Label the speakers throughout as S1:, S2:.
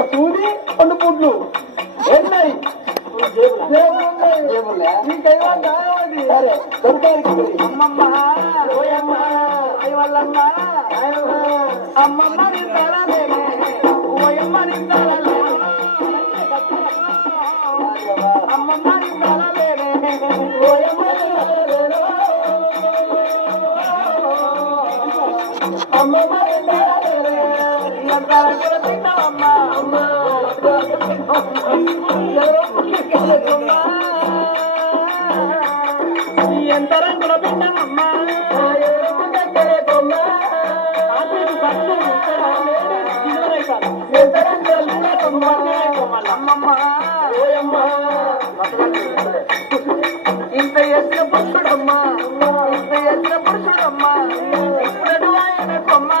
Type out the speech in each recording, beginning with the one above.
S1: ఒక సూది రెండు పుట్లు. కావాలి? సరే
S2: అమ్మమ్మ ఓయమ్మ అయ్యవల్లమ్మ అమ్మమ్మ నిందాలే ఓయమ్మ నిందాలే అమ్మమ్మ నిందాలే ఓయమ్మ అమ్మమ్మ ఎంత రంగుల పిండమమ్మా ఇంత ఎత్తున పురుషుడమ్మా. ఇంత ఎత్తున పురుషుడమ్మా. ఇప్పుడు ఆయన కొమ్మా?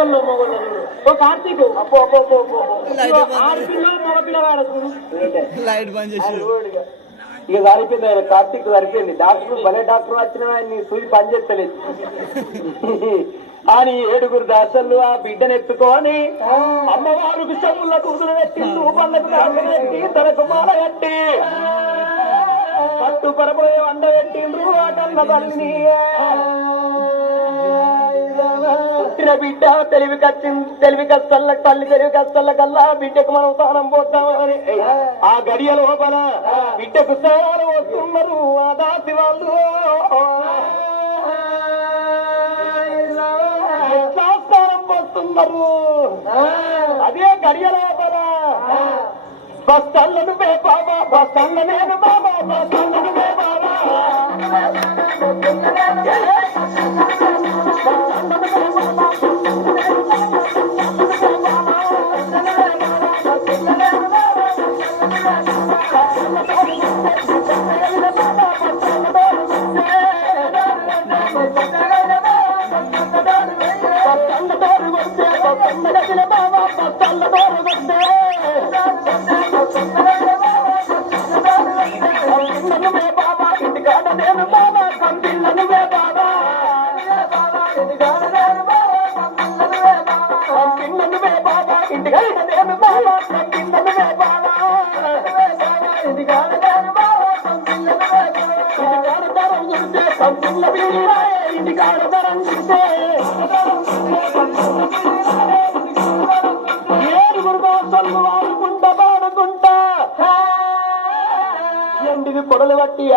S2: ఓ కార్తీక్ అప్పో అప్పో అప్పో అప్పో ఆడపిల్ల మగ పిల్లగాడు
S3: లైట్ బంద్ చేసి.
S1: ఇక సరిపోయింది ఆయన కార్తీక్ సరిపోయింది. డాక్టర్ భలే డాక్టర్ వచ్చిన ఆయన్ని సూది పనిచేస్తలేదు అని ఏడుగురు దాసలు ఆ బిడ్డను ఎత్తుకొని అమ్మవారికి చెవుల కూతురు పెట్టి పెట్టి తనకు మాల కట్టి పట్టు పరపోయి వండ పెట్టిండ్రు ఆటన్న తల్లిని. పుట్టిన బిడ్డ తెలివి కచ్చింది తెలివి కష్టల్ల తల్లి తెలివి కష్టల్ల కల్లా బిడ్డకు మనం స్థానం పోతామని ఆ గడియ లోపల బిడ్డకు స్థానాలు వస్తున్నారు ఆ దాసి వాళ్ళు. ఎట్లా స్థానం పోస్తున్నారు? అదే గడియ లోపల. బస్తల్లను బే బాబా బస్తల్ల నేను బాబా బస్తల్లను బే బాబా. பத்தல்ல பாவா பத்தல்ல பாரு வந்தே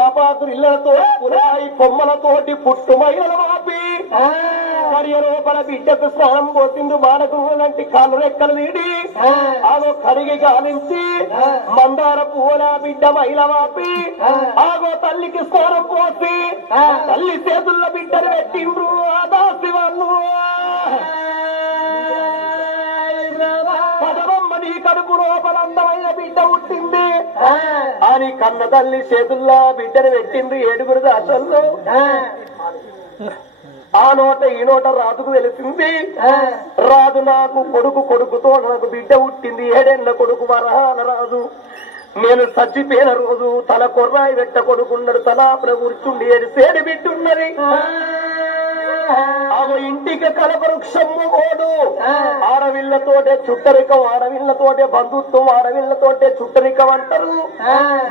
S1: ఆపాకులు ఇళ్ళతో పురాయి కొమ్మలతోటి పుట్టు మైలు మాపి కడియ లోపల బిడ్డకు స్నానం పోసిండు బాడకు లాంటి కాళ్ళు రెక్కలు నీడి ఆగో కడిగి గాలించి మందార పువ్వుల బిడ్డ మాపి ఆగో తల్లికి స్నానం పోసి తల్లి చేతుల్లో బిడ్డను పెట్టిండ్రు ఆ దాసి వాళ్ళు. పదవమ్మ నీ కడుపు లోపల అందమైన బిడ్డ పుట్టింది. అని కన్న తల్లి చేతుల్లో బిడ్డను పెట్టింది ఏడుగురు దాసల్లో. ఆ. నోట ఈ నోట రాజుకు తెలిసింది రాజు నాకు కొడుకు కొడుకుతో నాకు బిడ్డ పుట్టింది. ఏడేళ్ళ కొడుకు వరహాల రాజు. నేను చచ్చిపోయిన రోజు తల కొర్రాయి పెట్ట కొడుకున్నాడు. తలాపన కూర్చుండి ఏడు సేడు బిడ్డున్నది ఇంటికి కలపవృక్షము ఓడు. ఆడవిళ్ళతోటే చుట్టరికం ఆడవిళ్ళతోటే బంధుత్వం ఆడవిళ్ళతోటే చుట్టరికం అంటారు.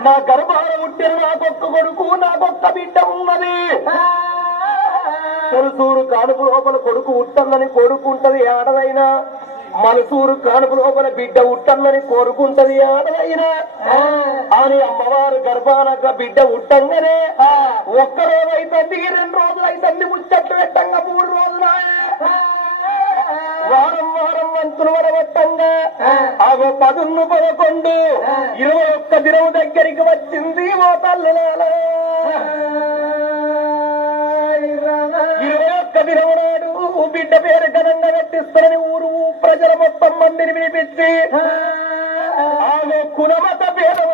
S1: నా గర్భాల పుట్టిన నాకొక్క కొడుకు నాకొక్క బిడ్డ ఉన్నది. తొలుసూరు కానుపు లోపల కొడుకు ఉట్టందని కోరుకుంటది ఆడదైనా మనసూరు కానుపు లోపల బిడ్డ ఉట్టందని కోరుకుంటది ఆడదైనా అని అమ్మవారు గర్భానక బిడ్డ ఉట్టంగానే. ఒక్క రోజు అయితంది రెండు రోజులు అయితంది ముచ్చట్లు పెట్టంగా మూడు రోజులు వారం వారం వంతులు వరవట్టంగా ఆగో పదున్ను పదకొండు. ఇరవై ఒక్క దినం దగ్గరికి వచ్చింది ఓ తల్లులాల ఇరవై ఒక్క దినం నాడు బిడ్డ పేరు ఘనంగా పెట్టిస్తారని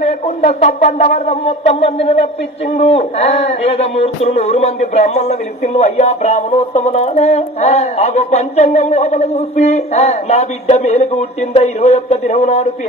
S1: లేకుండా సబ్బండ వర్గం మొత్తం మందిని రప్పించిండు. వేదమూర్తులు నూరు మంది బ్రాహ్మణులు పిలిచిండు. అయ్యా బ్రాహ్మణోత్తమ నాన్న. ఆగో పంచాంగం లోపల చూసి నా బిడ్డ మేలుకు పుట్టిందా? ఇరవై ఒక్క దినం నాడు